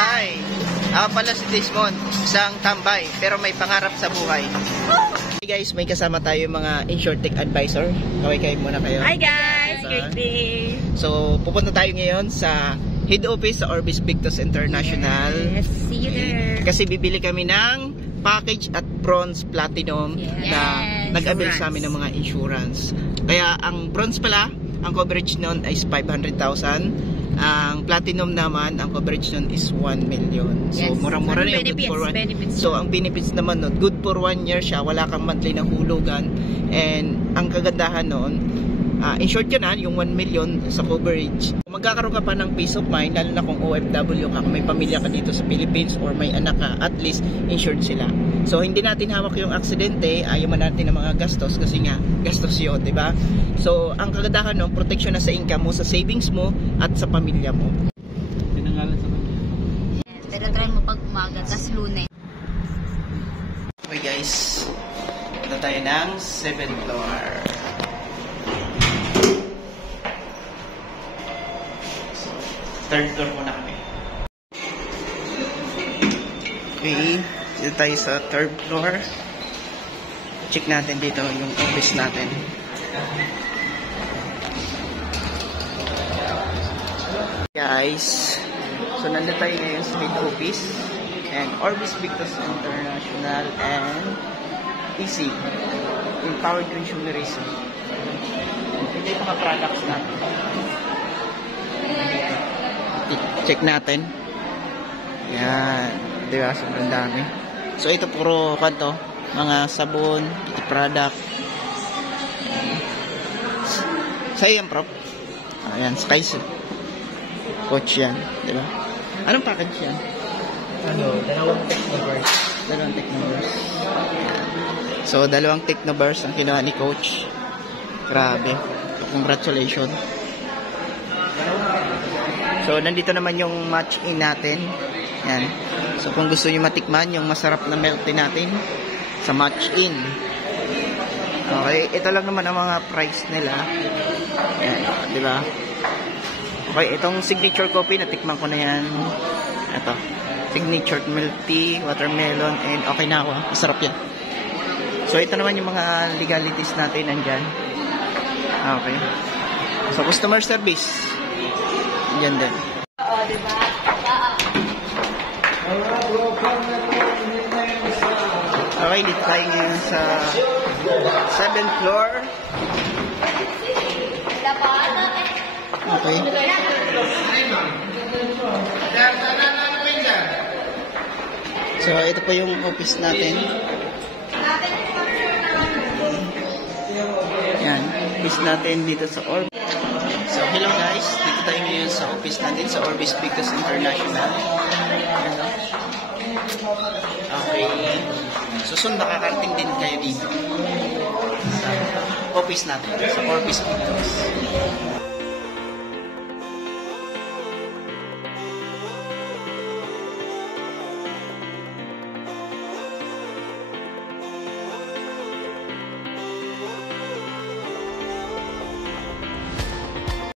Hi! Ako pala si Desmond, isang tambay, pero may pangarap sa buhay. Hey guys, may kasama tayo mga InsurTech advisor. Kaway muna kayo. Hi guys! Good day! So, pupunta tayo ngayon sa head office sa Orbis Victus International. Yes, see you there. Kasi bibili kami ng package at bronze platinum na nag-avail sa amin ng mga insurance. Kaya ang bronze pala, ang coverage nun is 500,000. Ang platinum naman, ang coverage nun is 1 million. So, murang-mura na yung good for one. So, ang benefits naman nun, good for 1 year siya, wala kang monthly na hulugan. And ang kagandahan nun, insured ka na, yung 1 million sa coverage. Magkakaroon ka pa ng peace of mind, lalo na kung OFW ka, kung may pamilya ka dito sa Philippines or may anak ka, at least insured sila. So, hindi natin hawak yung aksidente, ayaw man natin ng mga gastos kasi nga, gastos yun, di ba? So, ang kagandahan nun, protection na sa income mo, sa savings mo, at sa pamilya mo. Pinangalan sa kanya. Pero try mo pag umaga, tas Lunes. Okay guys, ito tayo ng 7th floor. Third floor muna kami. Okay, dito tayo sa third floor. Check natin dito yung office natin. Guys, so nandito tayo ngayon sa head office and Orbis Victus International and EC Empowered Consumerism. Ito yung mga products natin. Check natin. Yan. Diba? Sobrang dami. So, ito puro kanto. Mga sabon, ito product. Sa'yo yan, prop. Ayan, Skies. Coach yan. Diba? Anong package yan? Dalawang Technobers. Dalawang Technobers. So, dalawang Technobers ang kinuha ni Coach. Grabe. Congratulations. So, nandito naman yung match-in natin. Yan. So, kung gusto nyo matikman yung masarap na milk tea natin sa match-in. Okay. Ito lang naman ang mga price nila. Yan. Diba? Okay. Itong signature coffee, natikman ko na yan. Ito. Signature milk tea, watermelon, and Okinawa. Masarap yan. So, ito naman yung mga legalities natin nandyan. Okay. So, customer service. Yan din. Oo, diba? Okay, dito tayo ngayon sa 7th floor. Okay. So, ito po yung office natin. Yan, office natin dito sa Orbis. So, hello guys. Dito tayo ngayon sa office natin sa Orbis Victus International. Okay. Susunod, nakakarating din kayo dito sa office natin, sa Orbis Victus.